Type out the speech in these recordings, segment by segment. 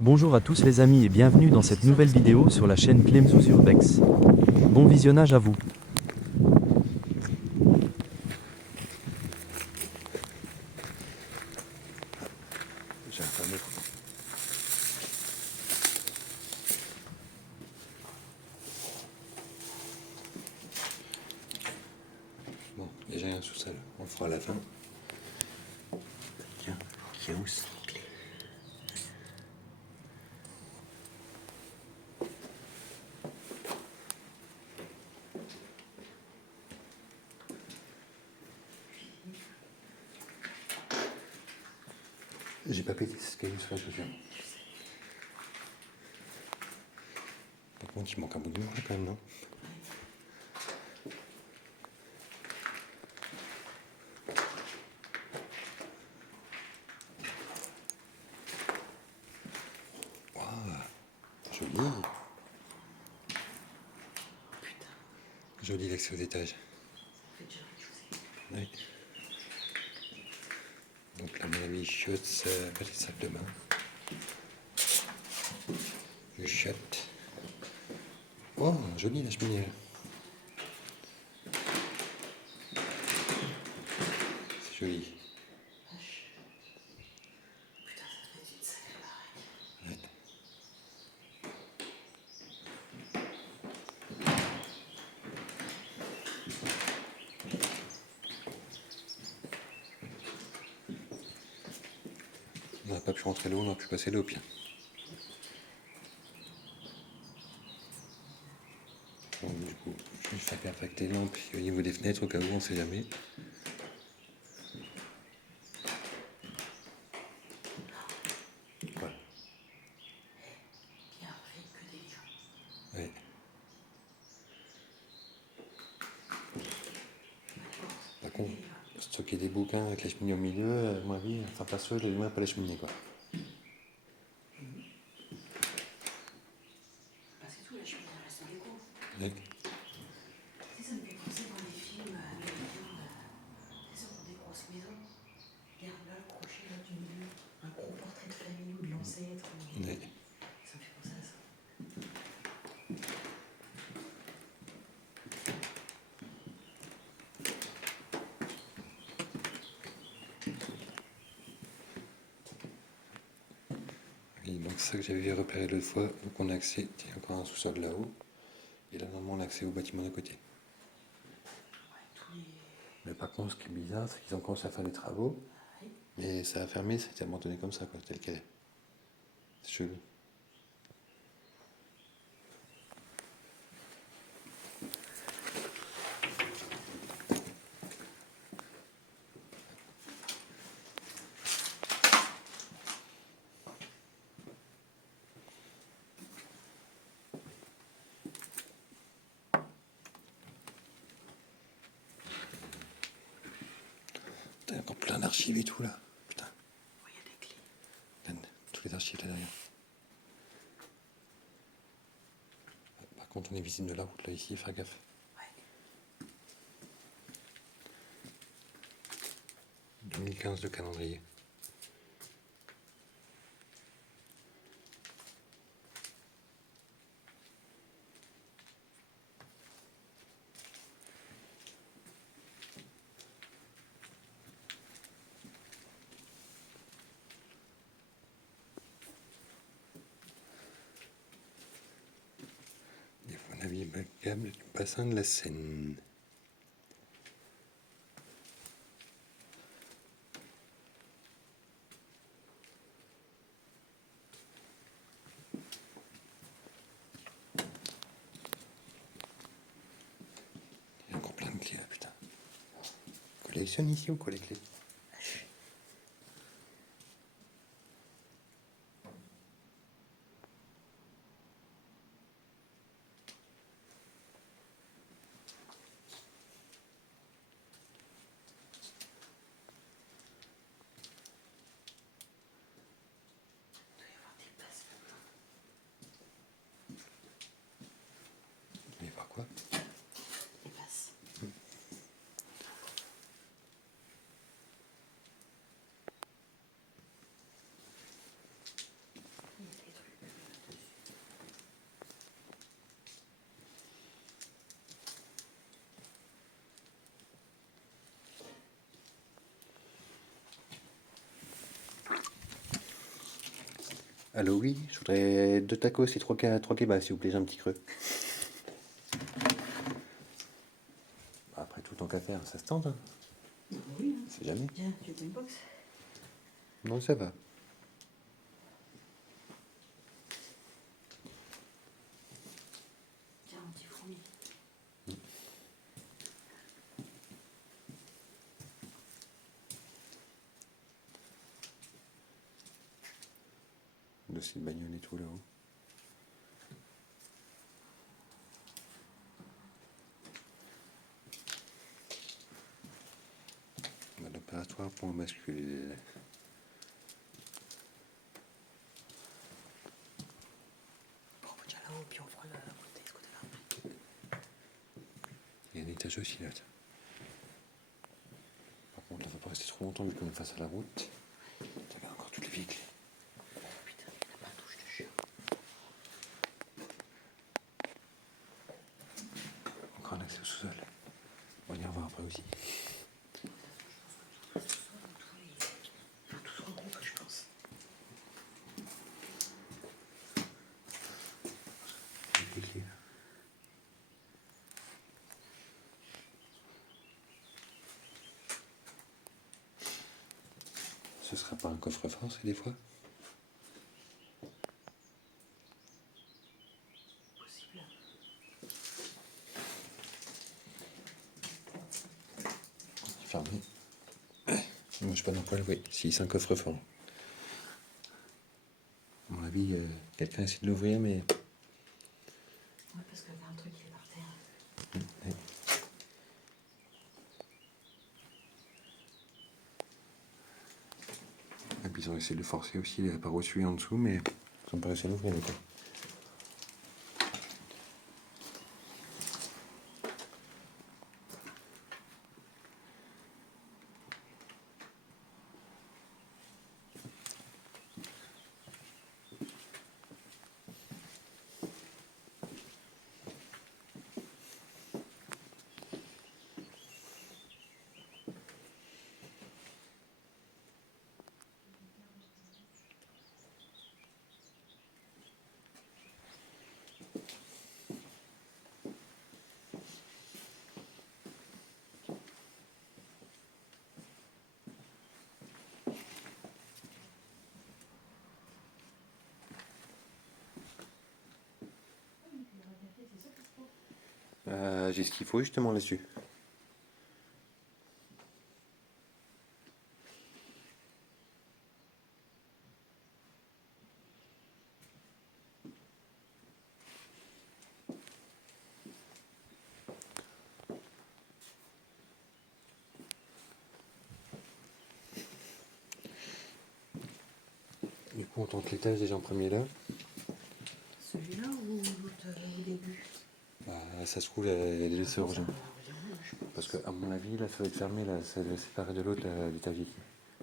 Bonjour à tous les amis et bienvenue dans cette nouvelle vidéo sur la chaîne Clemzus Urbex. Bon visionnage à vous. J'ai un fameux. Bon, déjà il y a un sous-sol, on le fera à la fin. Tiens, où c'est les clés? J'ai pas pété ce cahier sur la chaussure. Par contre, il manque un bout de mur là quand même, non? Joli. Joli l'accès aux étages. Oui. Donc là, à mon avis, chiotte, ça pas les sacs de bain. Je chiotte. Oh, joli la cheminée. C'est joli. Ouais. On n'a pas pu rentrer l'eau, on a pu passer l'eau au pire. Bon, du coup, je vais faire gaffe avec tes lampes au niveau des fenêtres au cas où, on sait jamais. Quoi? Ouais. Par contre, stocker des bouquins avec la cheminée au milieu, à mon avis, enfin pas ceux, les mains pas la cheminée quoi. C'est tout, la cheminée reste déco. Ouais. Tu sais, ça me fait penser dans les films américains, tu sais, sur des grosses maisons. Regarde là, le crochet là du milieu, un gros portrait de famille ou de l'ancêtre. Ouais. Ça me fait penser à ça. Et donc c'est ça que j'avais repéré l'autre fois, donc on a accès, il y a encore un sous-sol là-haut, et là normalement on a accès au bâtiment d'à côté. Ouais, tous les. Mais par contre ce qui est bizarre, c'est qu'ils ont commencé à faire des travaux, Ouais. mais ça a fermé, ça a été abandonné comme ça quoi, tel quel est. C'est chelou. T'as encore plein d'archives et tout là. Putain, Ouais, il y a des clés. donne tous les archives là derrière. Par contre on est visible de la route là ici, faire gaffe. Ouais. 2015 de calendrier. Des fois navigable du bassin de la Seine. Il y a encore plein de clés là, putain. Collectionne ici ou quoi les clés? Il doit y avoir des passes là-dedans. Mais par quoi? Des passes. Allô, oui, je voudrais 2 tacos et 3 kebabs, s'il vous plaît, j'ai un petit creux. Après tout, tant qu'à faire, ça se tente, hein. Oui, hein. C'est jamais. Tiens, tu veux une box? Non, ça va. Tiens, un petit fourmi. Dossier de bagnole et tout là-haut. L'opératoire pour bascule. Bon, on va déjà là-haut, puis on fera la bouteille de ce côté-là. Il y a un étage aussi là. Tiens. Par contre, on ne va pas rester trop longtemps vu qu'on est face à la route. T'as encore tous les véhicules. Putain, il n'y en a pas tout, je te jure. Encore un accès au sous-sol. On va y revoir après aussi. Faut tout se regrouper, je pense. Les clés, là. Ce sera pas un coffre-fort, c'est des fois? Possible. C'est fermé. Moi, je sais pas dans quoi le oui. Si, c'est un coffre-fort. À mon avis, quelqu'un essaie de l'ouvrir, mais. Ouais, parce que regarde, le truc, il est par terre. Ouais. Et puis ils ont essayé de le forcer aussi, il par au-dessus et en dessous, mais ils n'ont pas réussi à l'ouvrir. Quoi. J'ai ce qu'il faut justement là-dessus. Du coup, on tente l'étage déjà en premier là. Celui-là ou l'autre au début? Bah, ça se trouve, elle est laissée Ça, rejoindre. je pense. Parce qu'à mon avis, là, ça va être fermé, là, ça va séparer de l'autre, l'étage ici.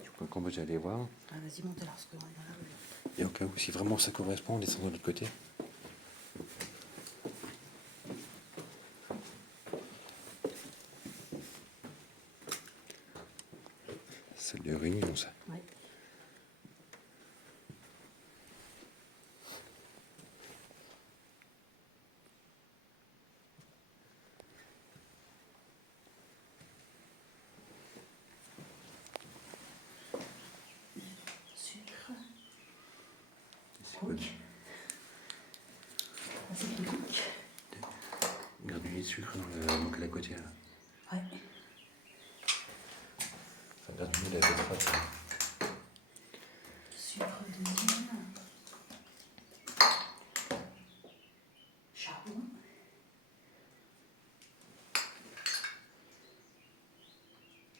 Du coup, quand moi j'allais voir, Ah, vas-y, monte là, parce qu'on est dans la rue. et au cas où, si vraiment ça correspond, on descend de l'autre côté. Salle de réunion, ça. Ouais. Sucre. C'est quoi Cook. Ah, c'est du cook. Granulé de sucre dans le bocal à côté, là. Ouais. Enfin, granulé de la betterave. Sucre de mine. Charbon.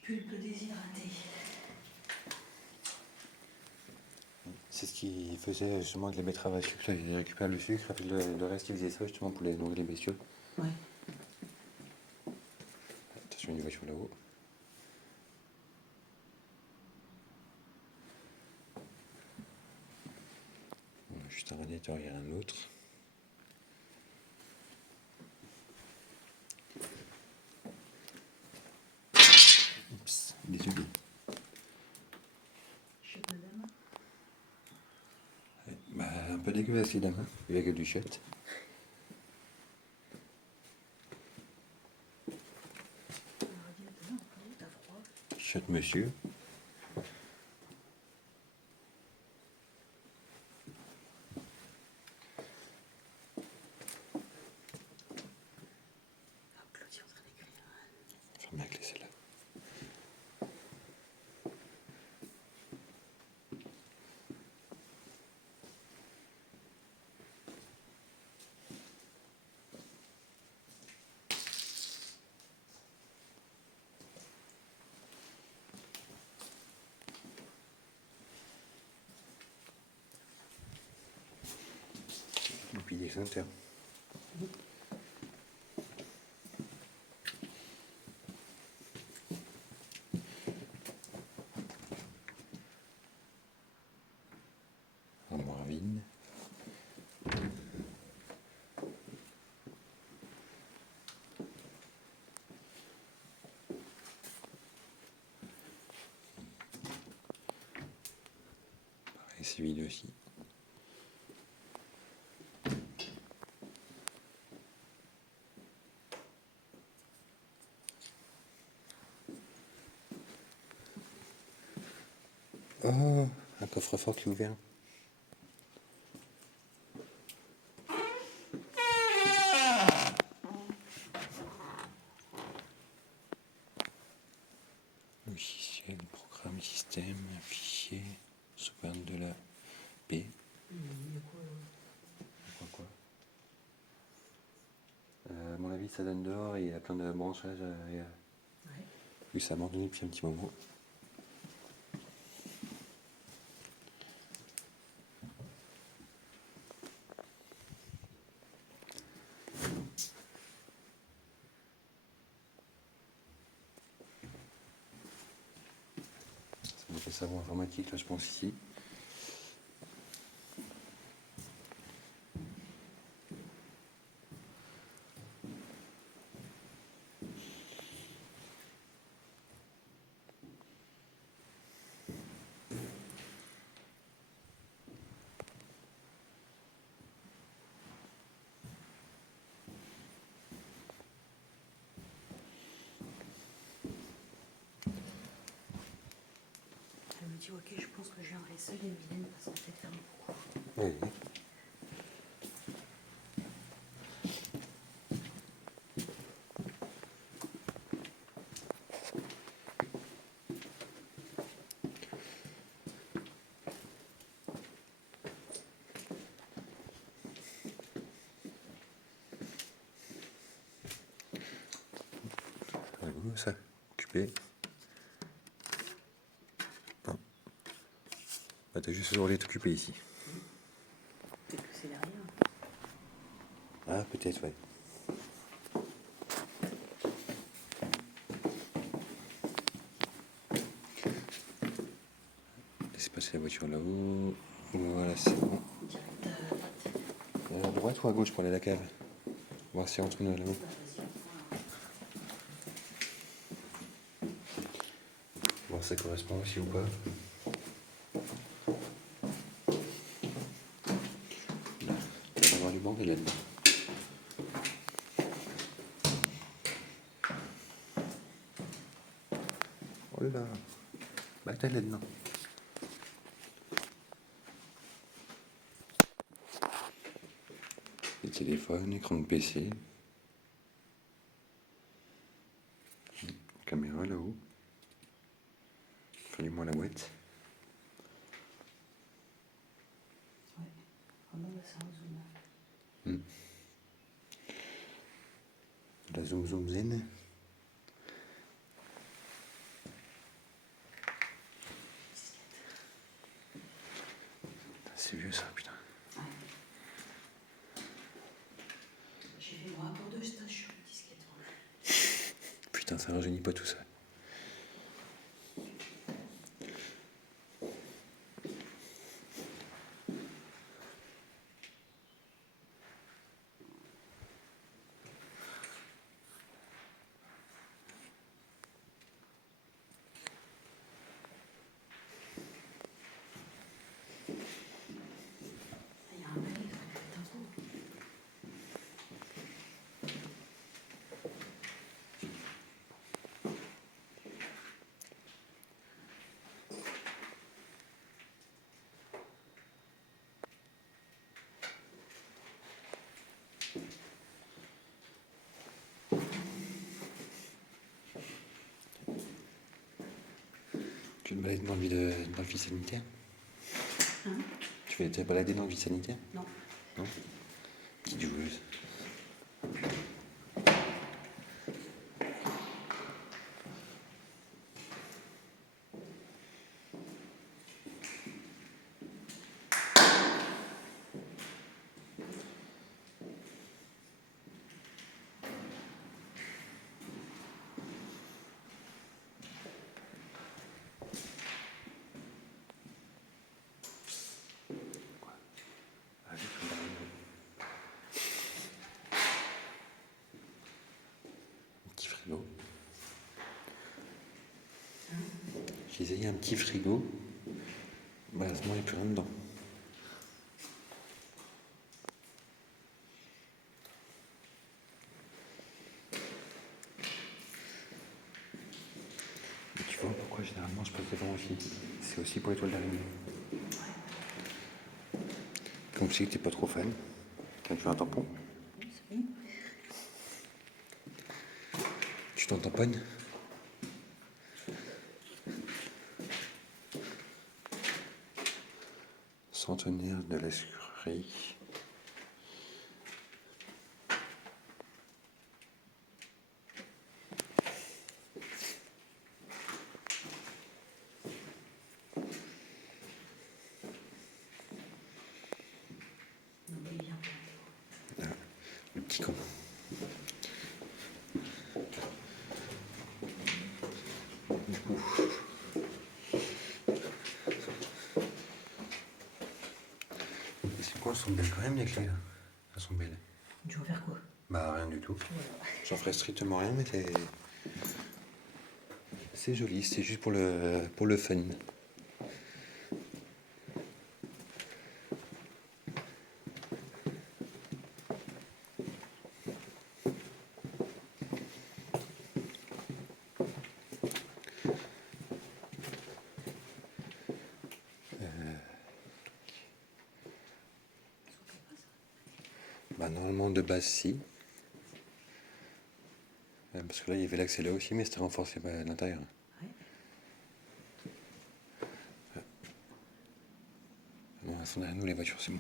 Pulpe déshydratée. C'est ce qu'il faisait justement avec les betteraves à sucre. Il récupère le sucre, et puis le reste, il faisait ça justement pour les nourrir les bestioles. Ouais. Attention, il y a une voiture là-haut. Voilà, juste un radiateur, il y a un autre. Oups, désolé. Cheveux d'homme. Ouais, bah, peu dégueulasse évidemment, il y a que du shot. Shot monsieur. Claudie en train d'écrire. Ferme la clé celle-là. Et puis des senteurs. Armoire vide. Pareil, c'est vide aussi. Oh, un coffre-fort qui est ouvert. Logiciel, programme, système, fichier, sauvegarde de la paix. Quoi à mon avis, ça donne dehors et il y a plein de branchages. Oui, ça a abandonné depuis un petit moment. Ça me fait savon informatique, là, je pense, ici. Elle me dit ok, je pense que je viendrai seule et Mylène va s'en peut-être faire beaucoup. Oui. Où ça? Occupé. Non. Bah, t'as juste le occupé ici. Peut-être que c'est derrière. Ah, peut-être, ouais. Laissez passer la voiture là-haut. Voilà, c'est bon. Direct à droite. À droite ou à gauche pour aller à la cave? Voir si on entre nous là-haut. Voir si ça correspond aussi ou pas. Là, tu vas avoir du bordel là-dedans. Oh là, bah t'as là-dedans. Les téléphones, écran de PC. Caméra là-haut. Enfin, du moins la boîte. Ouais. Ah non, bah c'est un zoom. La zoom zoom zen. C'est vieux ça, putain. Ouais. J'ai fait moi pour 2 stages sur le disquette. Ouais. Putain, ça rajeunit pas tout ça. Il y a un Tu veux te balader dans le vide sanitaire? Hein? Tu veux te balader dans le vide sanitaire? Non. Non? Petite joueuse. Un petit frigo. Je disais, il y a un petit frigo. Malheureusement, il n'y a plus rien dedans. Et tu vois pourquoi généralement je passe devant aussi? C'est aussi pour les toiles d'araignée. Comme je sais que t'es pas trop fan, quand tu veux un tampon, tu t'en tamponnes. Centenaire de l'escurie. Le petit con. Du coup. C'est quoi, elles sont belles quand même les clés là? Elles sont belles. Tu vas faire quoi? Bah rien du tout. J'en ferai strictement rien, mais c'est joli, c'est juste pour le fun. Bah normalement de base si. Parce que là il y avait l'accès là aussi, mais c'était renforcé à l'intérieur. Ouais. Bon, elles sont derrière nous les voitures, c'est bon.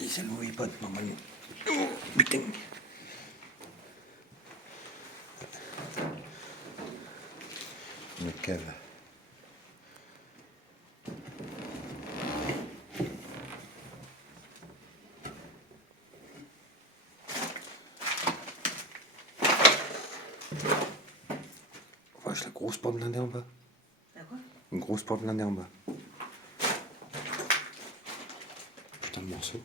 Et c'est le mauvais pote normalement. Oh putain. Notre cave. Wesh, la grosse porte blindée en bas. La quoi? Une grosse porte blindée en bas. Putain de morceau.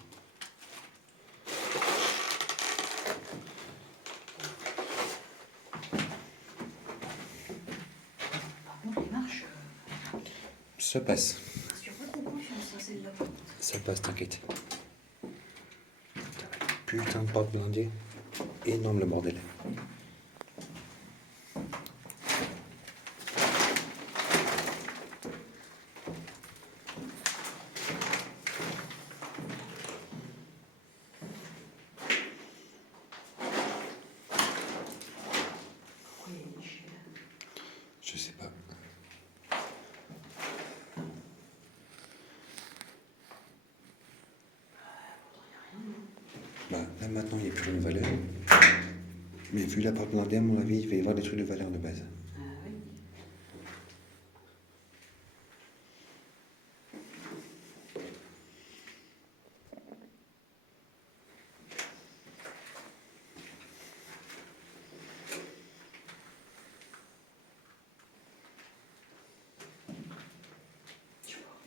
Par contre, les marches, Ça passe. t'inspires pas trop confiance, hein, celle-là. Ça passe, t'inquiète. Putain de porte blindée. Énorme le bordel. Pourquoi il y a une échelle? Je sais pas. Bah, là maintenant il n'y a plus de valeur. Mais vu la porte blindée, à mon avis, il va y avoir des trucs de valeur de base. Ah oui. Tu vois.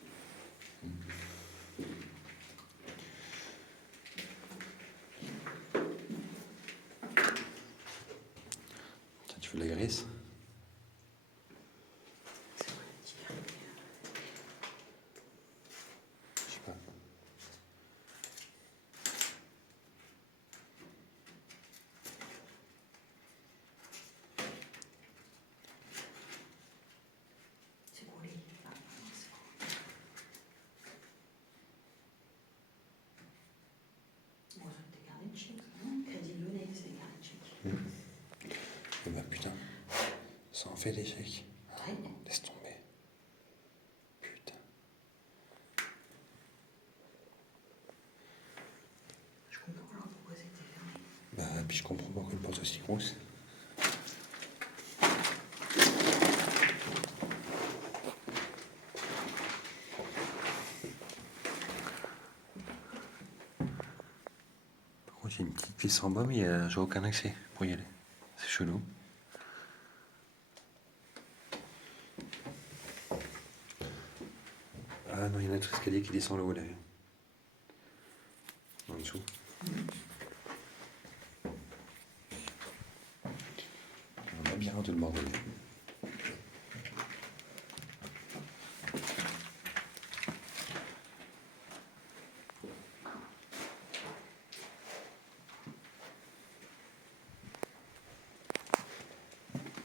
Tiens, tu veux de la graisse? C'est vrai, un petit carré. Je sais pas. C'est quoi les... Ah, non, c'est quoi? Bon, ça, des carnets de chèques, non? Crédit Lyonnais, c'est des carnets de chèques. Eh bah putain, ça en fait des chèques. Ouais. Laisse tomber. puis je comprends pas qu'une porte aussi grosse. Par contre, il y a une petite vis en bas, mais j'ai aucun accès pour y aller. C'est chelou. Ah non, il y a un autre escalier qui descend là-haut, derrière. En dessous. Un labyrinthe de bordel.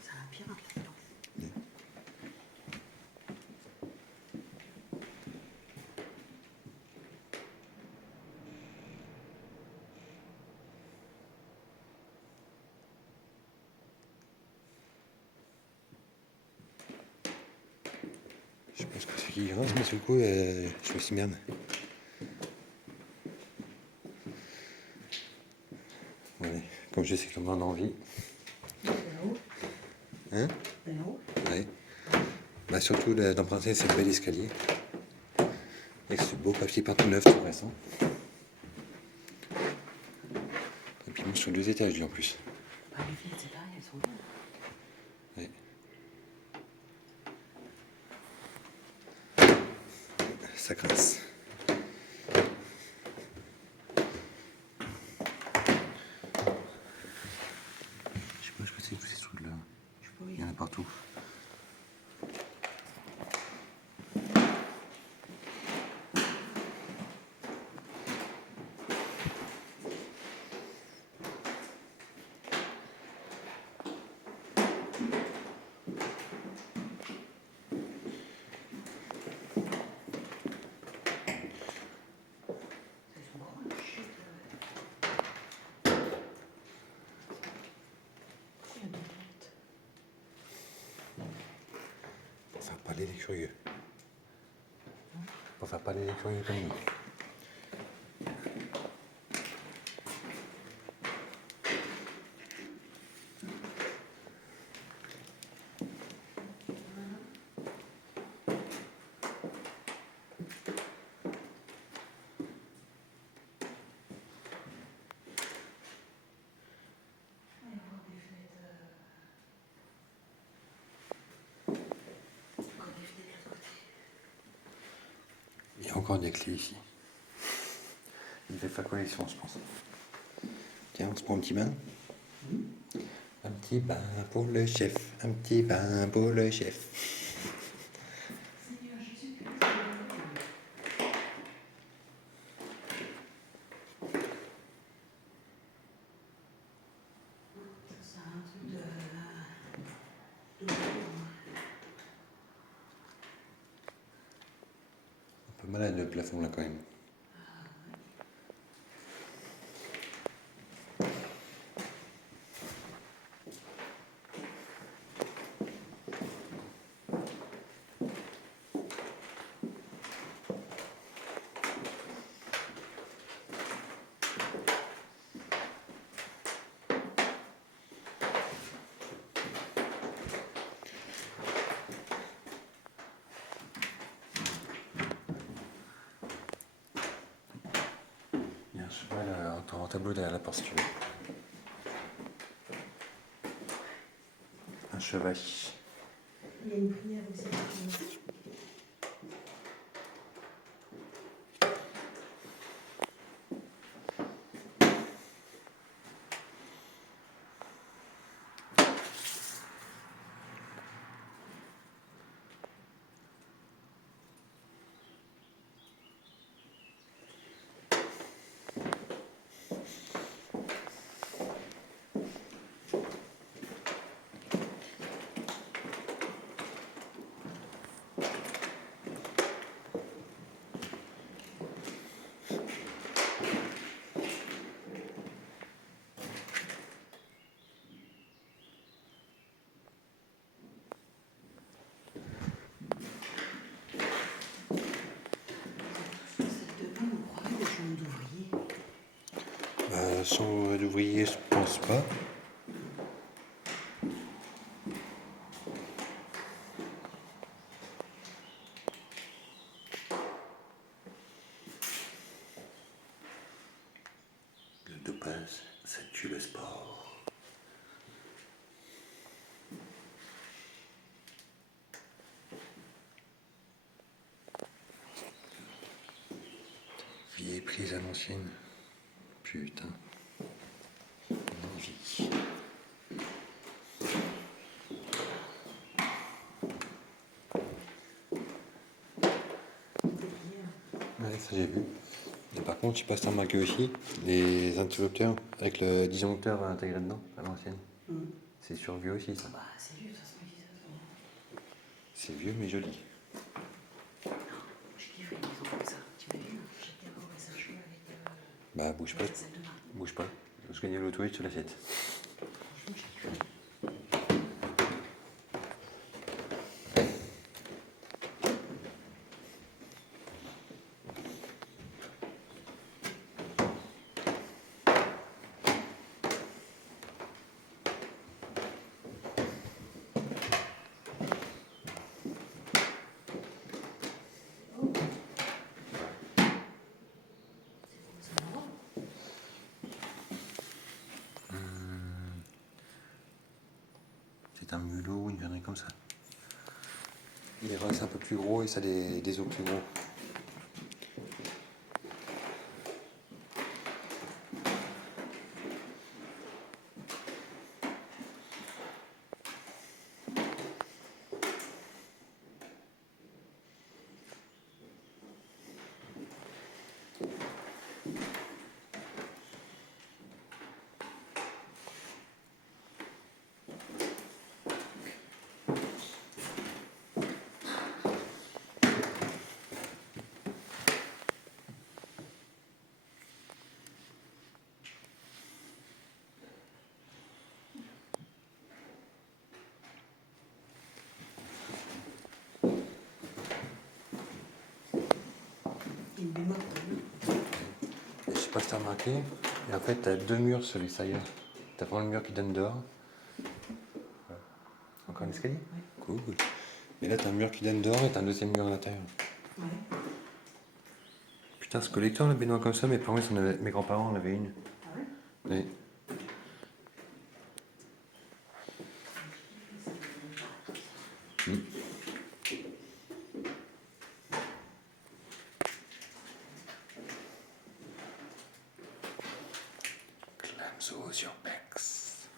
C'est un pirate là-dedans. Je pense que c'est qui grince, mais sur le coup, je me suis merde. Ouais, comme je sais que on a envie. C'est là-haut. Hein? C'est là-haut. Ouais. Bah surtout d'emprunter cette belle escalier. Avec ce beau papier peint tout neuf, tout récent. Et puis bon, sur 2 étages, lui, en plus. Bah, les filles, c'est pareil, elles sont bien. Ouais. Ça grince. Je sais pas ce que c'est tous ces trucs-là. Je peux Il y en a partout. Elles sont grandes, shit. Pourquoi il y a deux portes? Pour faire parler les curieux. Pour faire parler les curieux comme nous. Il va y avoir des fenêtres. Encore des fenêtres de l'autre côté. Il y a encore des clés ici. Il fait sa collection, je pense. Tiens, on se prend un petit bain. Un petit bain pour le chef. Un petit bain pour le chef. Seigneur Jésus-Christ. Ça, c'est un truc de Un peu malade le plafond là quand même. Il y a un cheval en tableau derrière la porte si tu veux. Un cheval. Il y a une prière aussi. Sans d'ouvrier, je pense pas. Le dopage, ça tue le sport. Vie est prise à l'ancienne. Putain. Vie. Ouais, ça j'ai vu. Et par contre, je sais pas si t'as remarqué aussi, les interrupteurs avec le disjoncteur intégré dedans, à l'ancienne. C'est survieux aussi ça. Bah, c'est vieux, de toute façon, ils disent ça. C'est vieux mais joli. Je kiffe les maisons comme ça. Tu m'as vu, j'étais encore à Saint-Chou avec Bah bouge pas, la salle de bain. bouge pas. Je gagne l'autoroute sur l'assiette. Franchement, j'ai kiffé. C'est un mulot ou une connerie comme ça. Les reins c'est un peu plus gros et ça a des os plus gros. Une bémol, t'as vu? Et je sais pas si t'as remarqué, et en fait t'as deux murs sur les saillots. T'as vraiment le mur qui donne dehors. Voilà. Encore un escalier? Ouais. Cool. Et là t'as un mur qui donne dehors et t'as un deuxième mur à l'intérieur. Ouais. Putain, ce collecteur, la baignoire comme ça, mes grands-parents en avaient une. Ah ouais? Oui. Clemso's Urbex.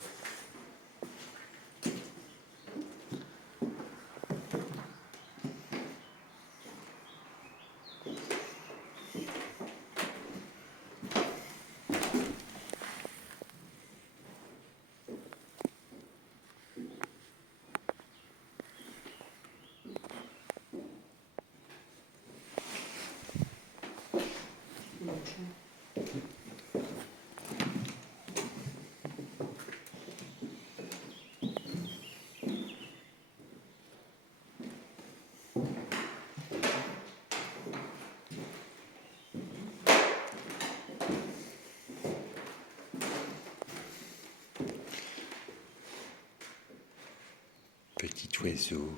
Petit oiseau.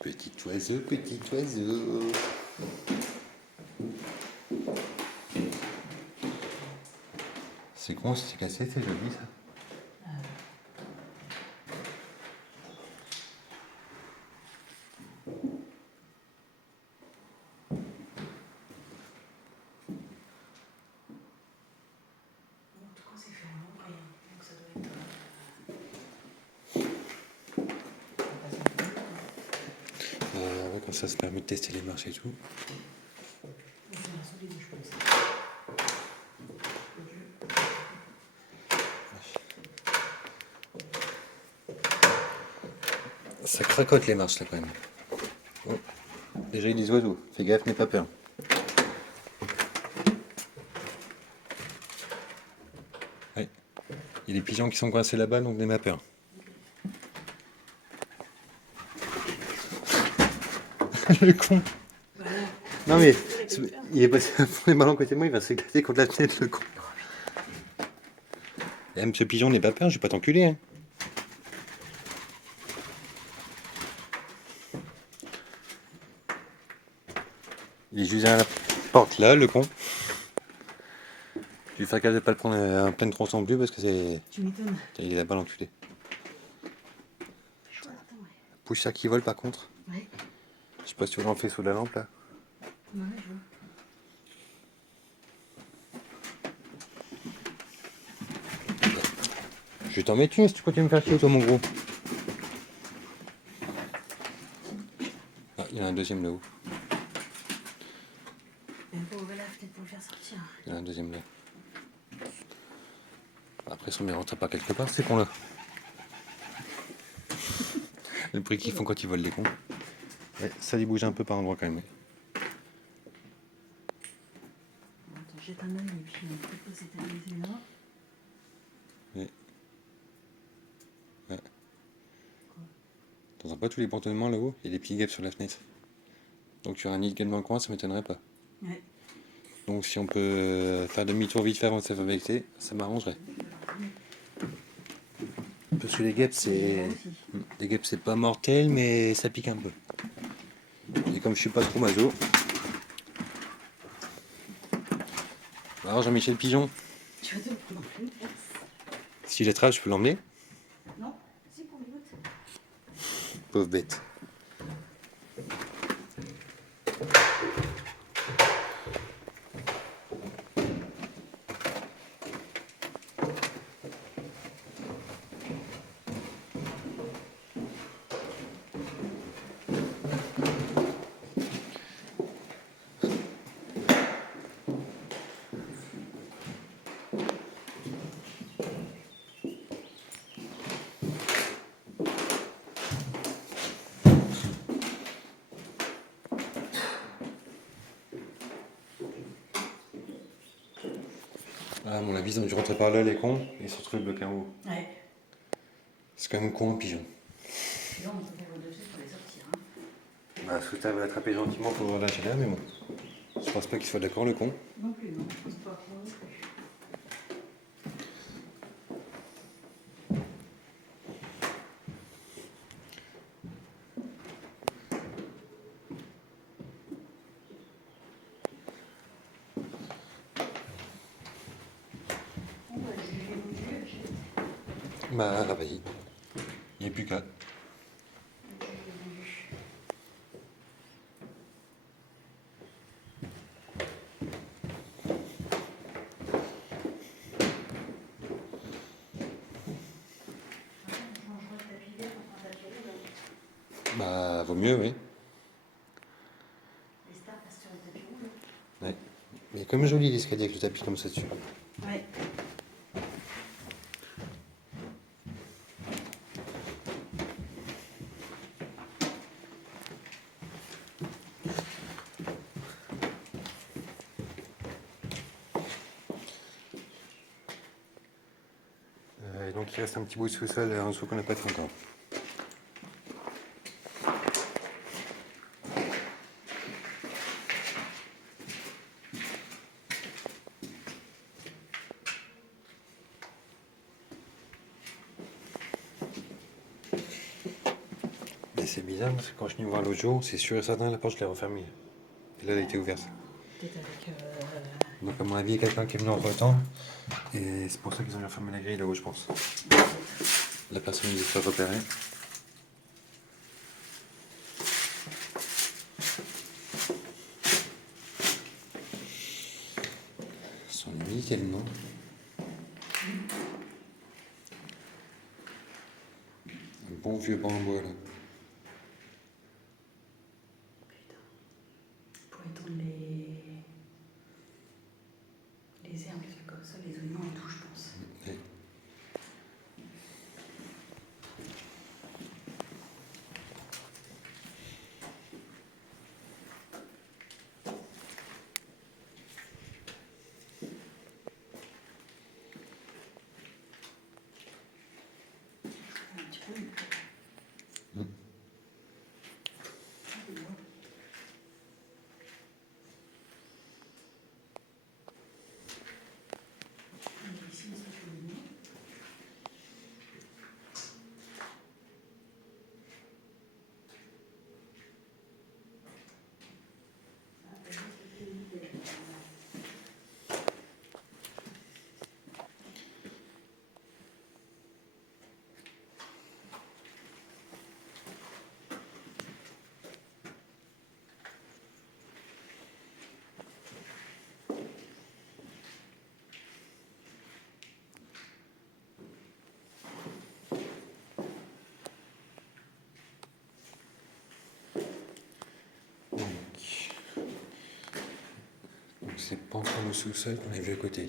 Petit oiseau, petit oiseau. C'est con, c'est cassé, c'est joli ça. En tout cas, c'est fait en long rien. Donc ça doit être. Ouais, comme ça permet de tester les marches et tout. C'est un solide, je pense. Ça cracote les marches là quand même. Oh. Déjà il y a des oiseaux, fais gaffe, n'aie pas peur. Ouais. Il y a des pigeons qui sont coincés là-bas, donc n'aie pas peur. Le con. Voilà. Non mais il est passé à fond les ballons à côté de moi, il va s'éclater contre la tête le con. Eh, monsieur Pigeon, n'aie pas peur, je vais pas t'enculer. Hein. Il est juste à la porte là, le con. Je vais faire gaffe de pas le prendre en pleine tronçon non plus parce que c'est. Tu m'étonnes. Il est là-bas l'enculé. Chouette, ouais. Poussière qui vole par contre. Ouais. Je sais pas si tu vois l'enlever sous la lampe là. Ouais, je vois. Je vais t'en mettre une si tu continues de me faire chier toi mon gros. Ah, il y en a un deuxième là-haut. Même pas ouvert la fenêtre pour le faire sortir. Il y en a un deuxième là. Après, ils sont bien rentrés par quelque part, ces cons-là. Le bruit qu'ils font quand ils volent les cons. Ouais, ça les bouge un peu par endroit quand même. Attends, jette un œil et puis on peut poser ta maison là. Ouais. Ouais. T'entends pas tous les bourdonnements là-haut? Il y a des petits guêpes sur la fenêtre. Donc tu auras un nid de guêpe dans le coin, ça m'étonnerait pas. Ouais. Donc si on peut faire demi-tour vite fait avant de s'affecter, ça m'arrangerait. Parce que les guêpes c'est pas mortel mais ça pique un peu. Et comme je suis pas trop maso. Alors Jean-Michel Pigeon, Tu vas te prendre en pleine face. si j'attrape je peux l'emmener? Non, si pour les autres. Pauvre bête. Ah, à mon avis, ils ont dû rentrer par là, les cons, et ils se retrouvent bloqués en haut. Ouais. C'est quand même con, un pigeon. Là, on peut faire autre chose pour les sortir. Hein. Bah, si tu va l'attraper gentiment pour relâcher là, mais bon. Je pense pas qu'il soit d'accord, le con. Non plus, non. Je pense pas. Non plus. Bon, bah, je vais bouger, je Bah, vas-y. Il n'y a plus qu'à. Bah, vaut mieux, oui. Les stars passent sur le tapis rouge. Ouais. Mais comme joli l'escalier avec le tapis comme ça dessus. Ouais. Donc il reste un petit bout de sous-sol en dessous qu'on n'a pas fait encore. Mais c'est bizarre parce que quand je suis venu voir l'autre jour, c'est sûr et certain la porte je l'ai refermée. Et là elle était ouverte. Peut-être avec. Donc à mon avis il y a quelqu'un qui est venu entre temps. Et c'est pour ça qu'ils ont refermé la grille là-haut je pense. La personne qui s'est repérée. Son nuit tellement. Un bon vieux banc en bois là. Pour étendre les herbes, les trucs comme ça, les oignons et tout, je pense. Ouais. Un petit peu. Ici, c'est tout. C'est pas encore le sous-sol qu'on a vu à côté.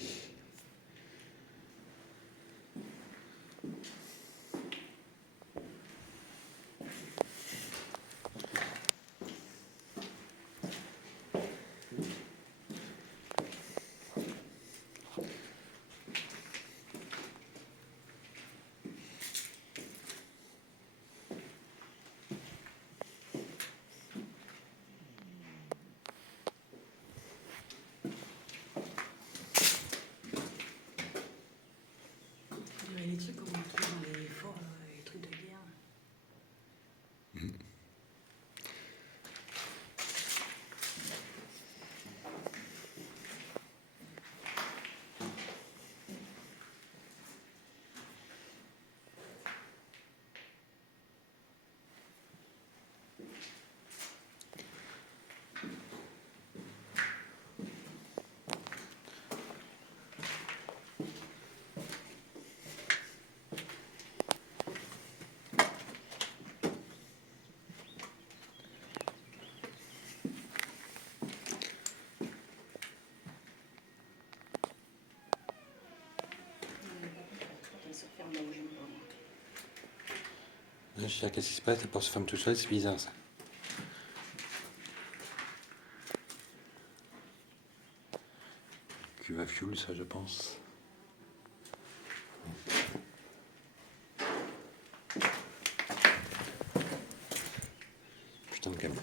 On dirait les trucs qu'on trouve dans les forts, les trucs de guerre. Elle se ferme là où j'aime pas, moi. Je sais pas qu'est-ce qui se passe, la porte se ferme tout seul, c'est bizarre ça. Cuve à fuel, ça je pense. Putain de câble.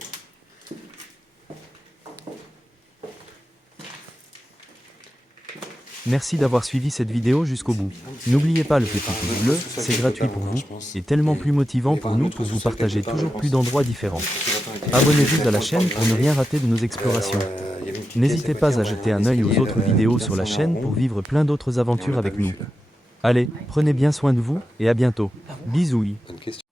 Merci d'avoir suivi cette vidéo jusqu'au bout. N'oubliez pas le petit pouce bleu, c'est gratuit pour vous, et tellement plus motivant pour nous pour vous partager toujours plus d'endroits différents. Abonnez-vous à la chaîne pour ne rien rater de nos explorations. N'hésitez pas à jeter un œil aux autres vidéos sur la chaîne pour vivre plein d'autres aventures avec nous. Allez, prenez bien soin de vous, et à bientôt. Bisouilles. Bonne question.